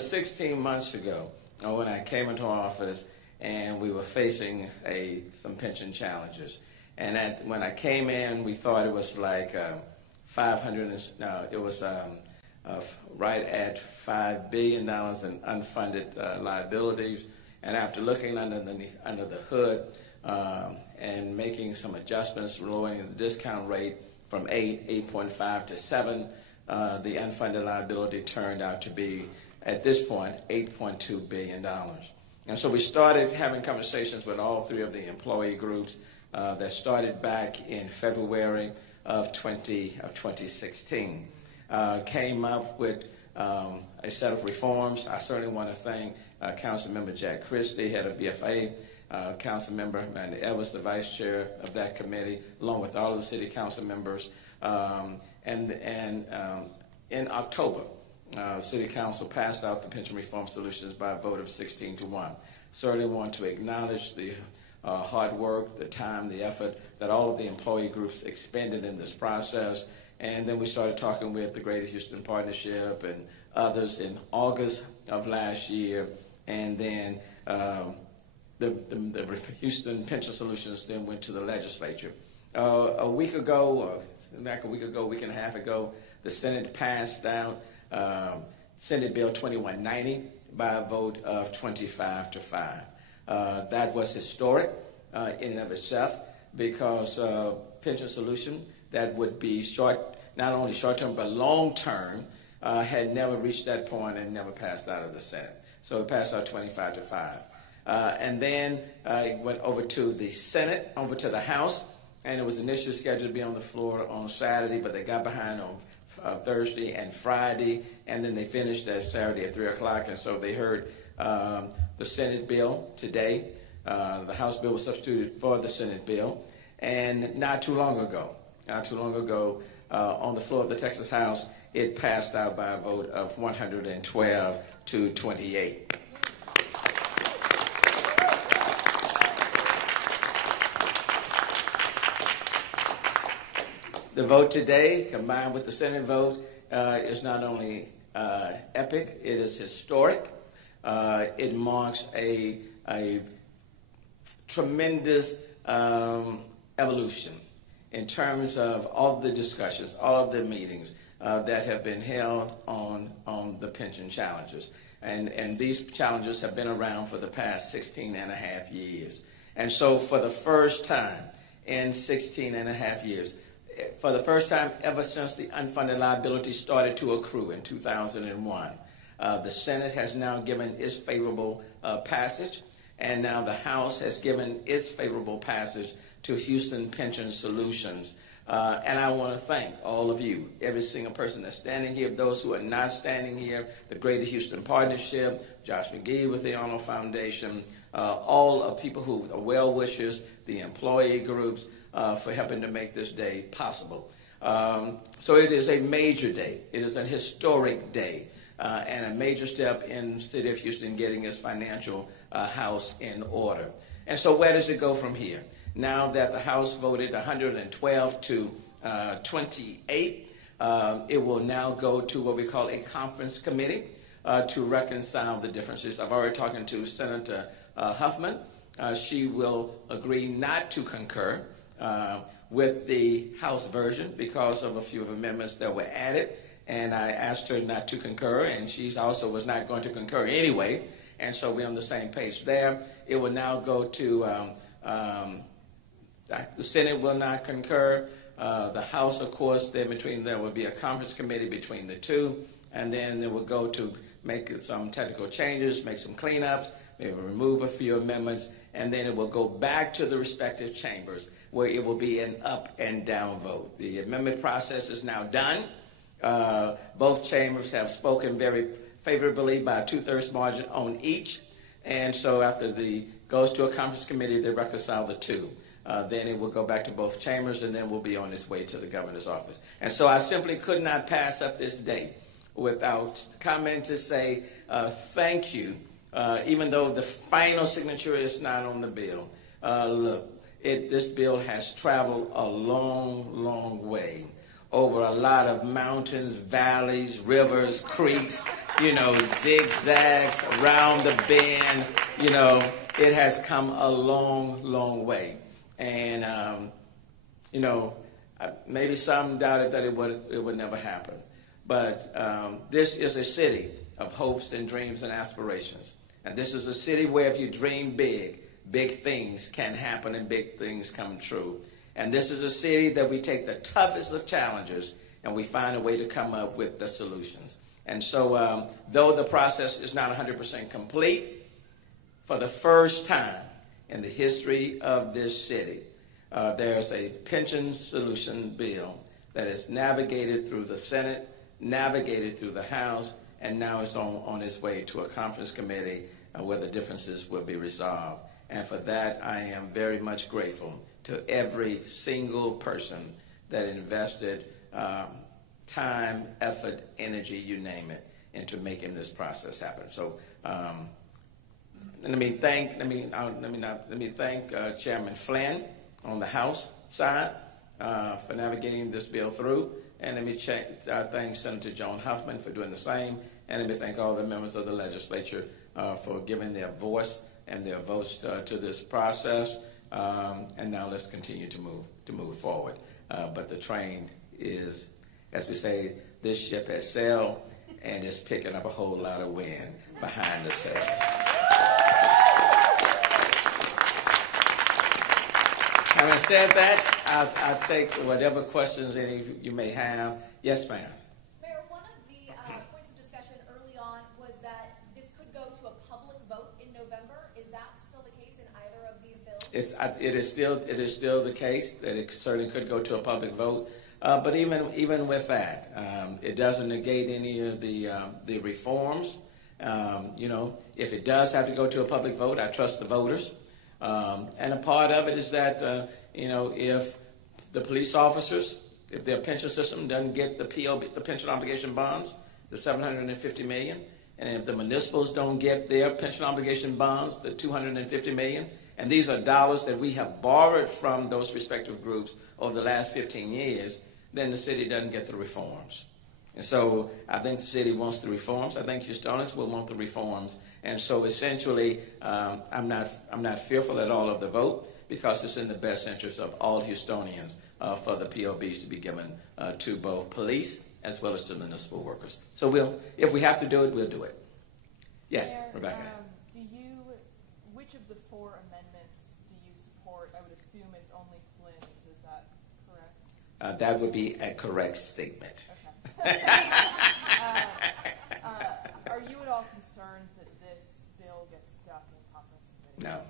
16 months ago, when I came into office, and we were facing some pension challenges. And when I came in, we thought it was like 500. No, it was right at $5 billion in unfunded liabilities. And after looking under the hood and making some adjustments, lowering the discount rate from 8.5 to 7, the unfunded liability turned out to be, at this point, $8.2 billion. And so we started having conversations with all three of the employee groups that started back in February of 2016. Came up with a set of reforms. I certainly want to thank Councilmember Jack Christie, head of BFA, Councilmember Amanda Evans, the vice chair of that committee, along with all of the city council members. In October, City Council passed out the pension reform solutions by a vote of 16-1. Certainly want to acknowledge the hard work, the time, the effort that all of the employee groups expended in this process. And then we started talking with the Greater Houston Partnership and others in August of last year. And then the Houston Pension Solutions then went to the legislature. A week and a half ago, the Senate passed out Senate Bill 2190 by a vote of 25-5. That was historic in and of itself, because pension solution that would be not only short-term but long-term had never reached that point and never passed out of the Senate. So it passed out 25-5. And then it went over to the Senate, over to the House, and it was initially scheduled to be on the floor on Saturday, but they got behind on Thursday and Friday, and then they finished that Saturday at 3 o'clock, and so they heard the Senate bill today. The House bill was substituted for the Senate bill, and not too long ago, on the floor of the Texas House, it passed out by a vote of 112-28. The vote today, combined with the Senate vote, is not only epic, it is historic. It marks a tremendous evolution in terms of all of the discussions, all of the meetings that have been held on the pension challenges. And these challenges have been around for the past 16 and a half years. And so for the first time in 16 and a half years, for the first time ever since the unfunded liability started to accrue in 2001, the Senate has now given its favorable passage, and now the House has given its favorable passage to Houston Pension Solutions. And I want to thank all of you, every single person that's standing here, those who are not standing here, the Greater Houston Partnership, Josh McGee with the Arnold Foundation, all of people who are well-wishers, the employee groups, for helping to make this day possible. So it is a major day. It is a historic day, and a major step in the city of Houston getting its financial house in order. And so where does it go from here? Now that the House voted 112-28, it will now go to what we call a conference committee to reconcile the differences. I've already talked to Senator Huffman. She will agree not to concur with the House version because of a few amendments that were added, and I asked her not to concur, and she also was not going to concur anyway, and so we're on the same page there. It will now go to the Senate will not concur. The House, of course, there will be a conference committee between the two, and then it will go to make some technical changes, make some cleanups, maybe remove a few amendments, and then it will go back to the respective chambers, where it will be an up and down vote. The amendment process is now done. Both chambers have spoken very favorably by a 2/3 margin on each. And so after goes to a conference committee, they reconcile the two. Then it will go back to both chambers, and then will be on its way to the governor's office. And so I simply could not pass up this day without comment to say thank you, even though the final signature is not on the bill. Look, this bill has traveled a long, long way. over a lot of mountains, valleys, rivers, creeks, zigzags around the bend. It has come a long, long way. And, maybe some doubted that it would never happen. But this is a city of hopes and dreams and aspirations. And this is a city where if you dream big, big things can happen and big things come true. And this is a city that we take the toughest of challenges and we find a way to come up with the solutions. And so though the process is not 100% complete, for the first time in the history of this city, there's a pension solution bill that is navigated through the Senate, navigated through the House, and now it's on its way to a conference committee where the differences will be resolved. And for that, I am very much grateful to every single person that invested time, effort, energy, you name it, into making this process happen. So let me thank Chairman Flynn on the House side for navigating this bill through. And let me thank Senator Joan Huffman for doing the same. And let me thank all the members of the legislature for giving their voice and their votes to this process. And now let's continue to move forward. But the train is, as we say, this ship has sailed and it's picking up a whole lot of wind behind the sails. Having said that, I'll take whatever questions any of you may have. Yes, ma'am. Mayor, one of the points of discussion early on was that this could go to a public vote in November. Is that still the case in either of these bills? It is still the case that it certainly could go to a public vote. But even with that, it doesn't negate any of the reforms. If it does have to go to a public vote, I trust the voters. And a part of it is that, if the police officers, if their pension system doesn't get the pension obligation bonds, the $750 million, and if the municipals don't get their pension obligation bonds, the $250 million, and these are dollars that we have borrowed from those respective groups over the last 15 years, then the city doesn't get the reforms. And so I think the city wants the reforms. I think Houstonians will want the reforms. And so essentially, I'm not fearful at all of the vote because it's in the best interest of all Houstonians for the POBs to be given to both police as well as to municipal workers. So if we have to do it, we'll do it. Yes, Mayor, Rebecca. Which of the 4 amendments do you support? I would assume it's only Flynn's. Is that correct? That would be a correct statement. Okay. Are you at all concerned that this bill gets stuck in conference committee? No.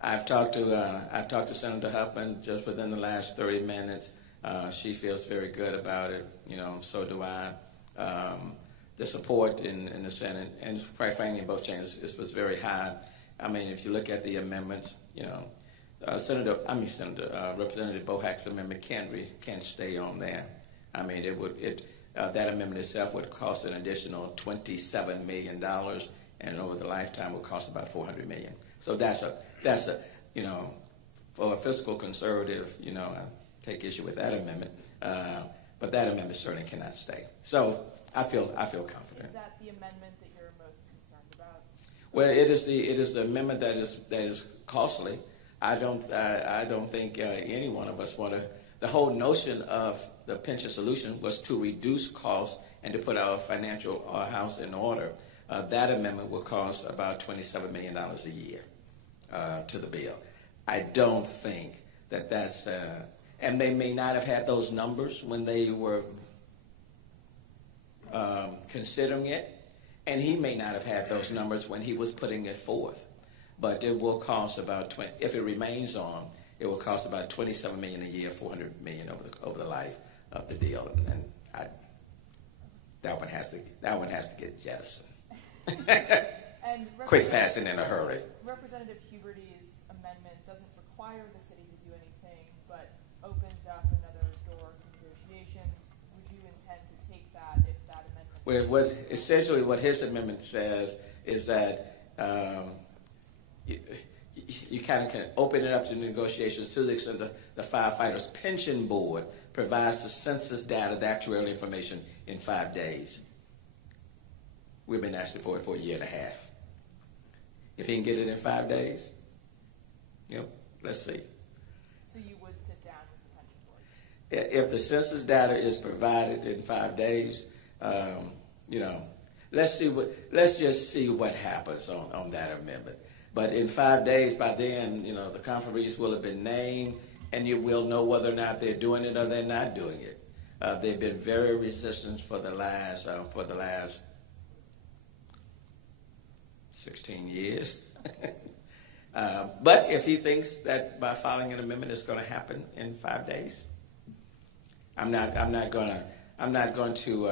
I've talked to Senator Huffman just within the last 30 minutes. She feels very good about it. So do I. The support in the Senate and quite frankly in both chambers was very high. I mean, if you look at the amendments, Representative Bohack's amendment can't stay on there. I mean, that amendment itself would cost an additional $27 million, and over the lifetime would cost about $400 million. So that's a for a fiscal conservative, I take issue with that amendment. But that amendment certainly cannot stay. So I feel confident. Is that the amendment that you're most concerned about? Well, it is the amendment that is costly. I don't think any one of us want to. The whole notion of the pension solution was to reduce costs and to put our financial house in order. That amendment will cost about $27 million a year to the bill. I don't think that's, and they may not have had those numbers when they were considering it, and he may not have had those numbers when he was putting it forth. But it will cost about if it remains on, it will cost about $27 million a year, $400 million over the life of the deal, and that one has to get jettisoned. And quick, fast, and in a hurry. Representative Huberty's amendment doesn't require the city to do anything, but opens up another door to negotiations. Would you intend to take that if that amendment? Essentially what his amendment says is that you kind of can open it up to negotiations to the extent the firefighters' pension board provides the census data, the actuarial information in 5 days. We've been asking for it for a year and a half. If he can get it in 5 days, let's see. So you would sit down with the pension board? If the census data is provided in 5 days, let's just see what happens on that amendment. But in 5 days, by then, the conferees will have been named, and you will know whether or not they're doing it or they're not doing it. They've been very resistant for the last 16 years. But if he thinks that by filing an amendment it's going to happen in 5 days, I'm not going to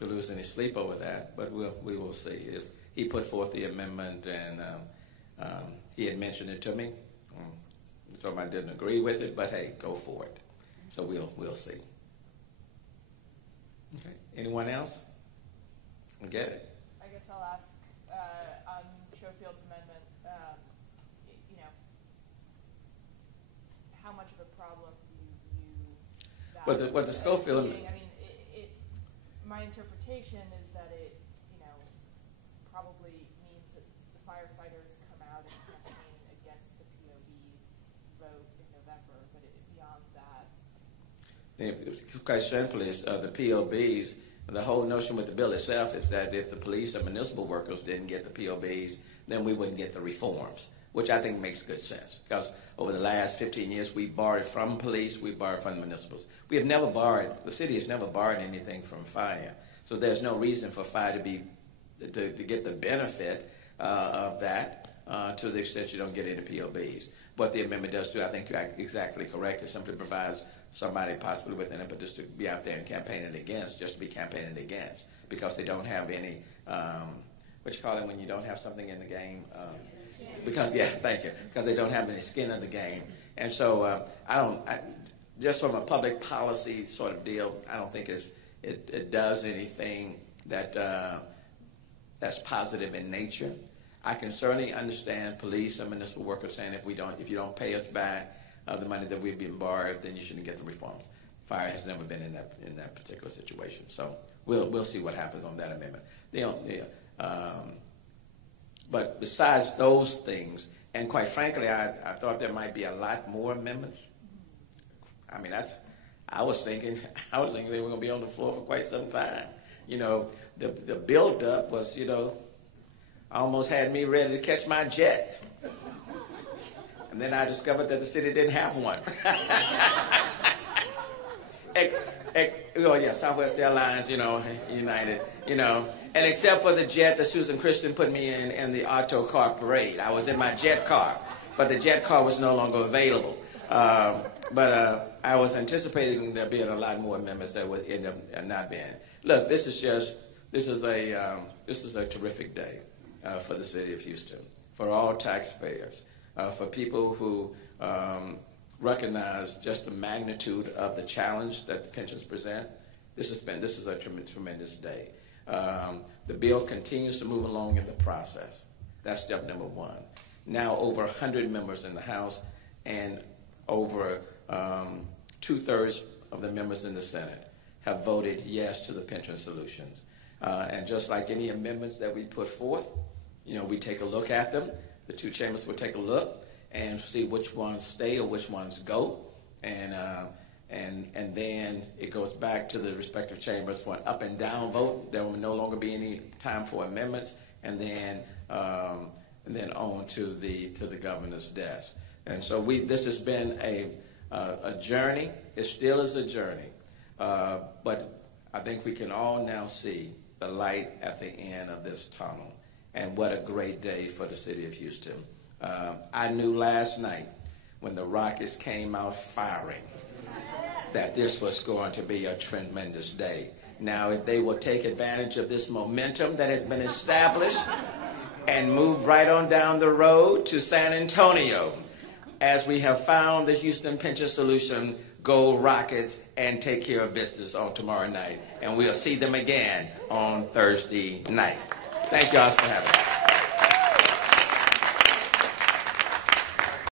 lose any sleep over that. But we will see. He put forth the amendment, and he had mentioned it to me. So I didn't agree with it, but hey, go for it. So we'll see. Okay. Anyone else? Get it? I guess I'll ask on Schofield's amendment. How much of a problem do you view that? What the Schofield? I mean, my interpretation is that it, probably means that the firefighters come out and campaign against the POB vote in November, but beyond that. Quite simply, the POBs, the whole notion with the bill itself is that if the police or municipal workers didn't get the POBs, then we wouldn't get the reforms, which I think makes good sense. Because over the last 15 years, we borrowed from police, we borrowed from the municipals. We have never borrowed, the city has never borrowed anything from fire. So there's no reason for fire to get the benefit of that to the extent you don't get any POBs. What the amendment does do, I think you're exactly correct. It simply provides somebody possibly with an impetus to be out there and campaigning against, just to be campaigning against, because they don't have any, what you call it when you don't have something in the game? Because they don't have any skin in the game. And so just from a public policy sort of deal, I don't think it does anything that's positive in nature. I can certainly understand police and municipal workers saying if you don't pay us back the money that we've been borrowed, then you shouldn't get the reforms. Fire has never been in that particular situation. So we'll see what happens on that amendment. But besides those things, and quite frankly, I thought there might be a lot more amendments. I mean, I was thinking they were going to be on the floor for quite some time. The build-up was, almost had me ready to catch my jet. And then I discovered that the city didn't have one. Southwest Airlines, United, and except for the jet that Susan Christian put me in the auto car parade. I was in my jet car, but the jet car was no longer available. But I was anticipating there being a lot more amendments that would end up not being. Look, this is a terrific day for the city of Houston, for all taxpayers, for people who recognize just the magnitude of the challenge that the pensions present. This is a tremendous day. The bill continues to move along in the process. That's step number one. Now over 100 members in the House and over 2/3 of the members in the Senate have voted yes to the pension solutions. And just like any amendments that we put forth, we take a look at them. The two chambers will take a look and see which ones stay or which ones go. And then it goes back to the respective chambers for an up and down vote. There will no longer be any time for amendments, and then on to the governor's desk. And so this has been a journey. It still is a journey, but I think we can all now see the light at the end of this tunnel. And what a great day for the city of Houston. I knew last night when the Rockets came out firing that this was going to be a tremendous day. Now, if they will take advantage of this momentum that has been established and move right on down the road to San Antonio, as we have found the Houston pension solution, go Rockets and take care of business on tomorrow night. And we'll see them again on Thursday night. Thank you all for having me.